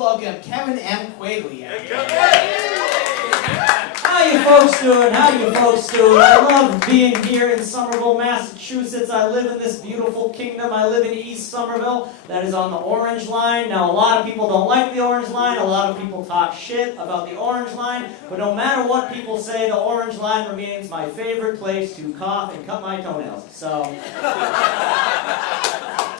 welcome Kevin M Quigley. How you folks doing? How you folks doing? I love being here in Somerville, Massachusetts. I live in this beautiful kingdom. I live in East Somerville. That is on the Orange Line. Now, a lot of people don't like the Orange Line. A lot of people talk shit about the Orange Line. But no matter what people say, the Orange Line remains my favorite place to cough and cut my toenails. So...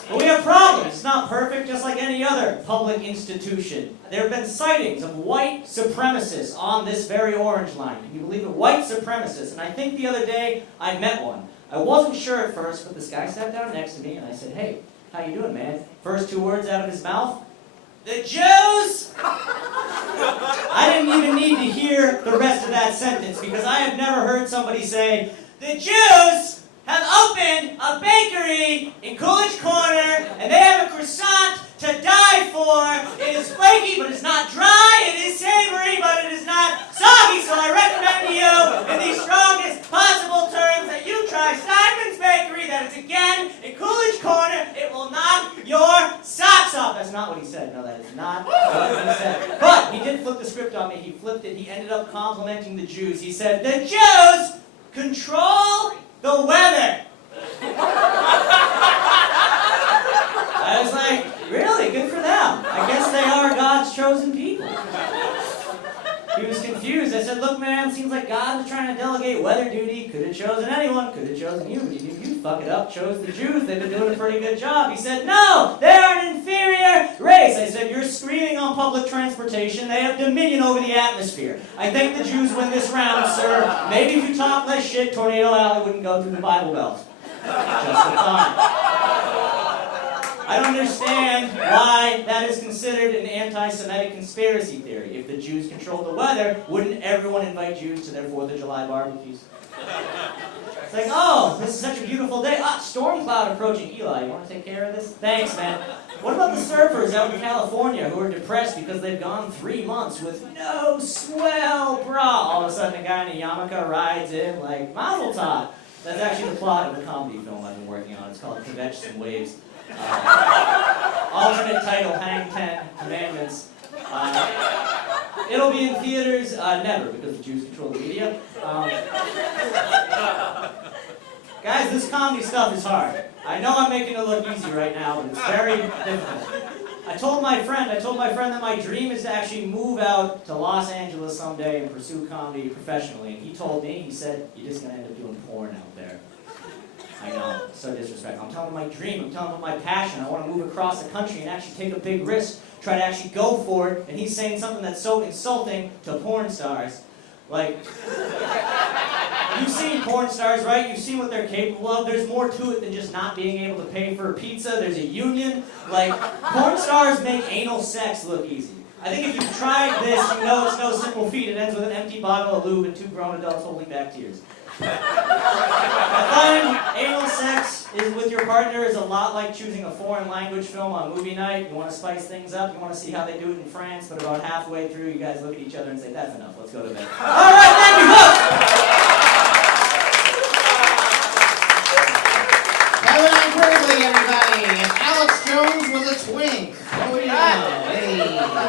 But we have problems. It's not perfect, just like any other public institution. There have been sightings of white supremacists on this very Orange Line. Can you believe it? White supremacists. And I think the other day I met one. I wasn't sure at first, but this guy sat down next to me and I said, "Hey, how you doing, man?" First two words out of his mouth, "The Jews!" I didn't even need to hear the rest of that sentence because I have never heard somebody say, "The Jews have opened a bakery in Coolidge Corner, and they have a croissant to die for. It is flaky, but it's not dry. It is savory, but it is not soggy. So I recommend to you, in the strongest possible terms, that you try Simon's Bakery. That is again in Coolidge Corner. It will knock your socks off." That's not what he said. No, that is not what he said. But he did flip the script on me. He flipped it. He ended up complimenting the Jews. He said, "The Jews control the weather." I was like, really? Good for them. I guess they are God's chosen people. He was confused. I said, "Look, man, seems like God was trying to delegate weather duty. Could have chosen anyone. Could have chosen you. But you fuck it up. Chose the Jews. They've been doing a pretty good job." He said, "No, they are an inferior race." I said, "You're screaming on public transportation. They have dominion over the atmosphere. I think the Jews win this round, sir. Maybe if you talk less shit, Tornado Alley wouldn't go through the Bible Belt." Just a thought. I don't understand why that is considered an anti-Semitic conspiracy theory. If the Jews control the weather, wouldn't everyone invite Jews to their 4th of July barbecues? It's like, "Oh, this is such a beautiful day. Ah, storm cloud approaching. Eli, you want to take care of this?" "Thanks, man." What about the surfers out in California who are depressed because they've gone 3 months with no swell bra? All of a sudden, a guy in a yarmulke rides in like, "Mazel tov." That's actually the plot of the comedy film I've been working on. It's called Kvetch Some Waves. Alternate title, Hang 10 Commandments. It'll be in theaters never, because the Jews control the media. Guys, this comedy stuff is hard. I know I'm making it look easy right now, but it's very difficult. I told my friend that my dream is to actually move out to Los Angeles someday and pursue comedy professionally. And he told me, he said, "You're just going to end up doing porn out there." I know, so disrespectful. I'm telling him my dream, I'm telling him my passion. I want to move across the country and actually take a big risk, try to actually go for it. And he's saying something that's so insulting to porn stars. Like, you've seen porn stars, right? You've seen what they're capable of. There's more to it than just not being able to pay for a pizza. There's a union. Like, porn stars make anal sex look easy. I think if you've tried this, you know it's no simple feat. It ends with an empty bottle of lube and 2 grown adults holding back tears. I find anal sex with your partner is a lot like choosing a foreign language film on movie night. You want to spice things up. You want to see how they do it in France, but about halfway through, you guys look at each other and say, "That's enough. Let's go to bed."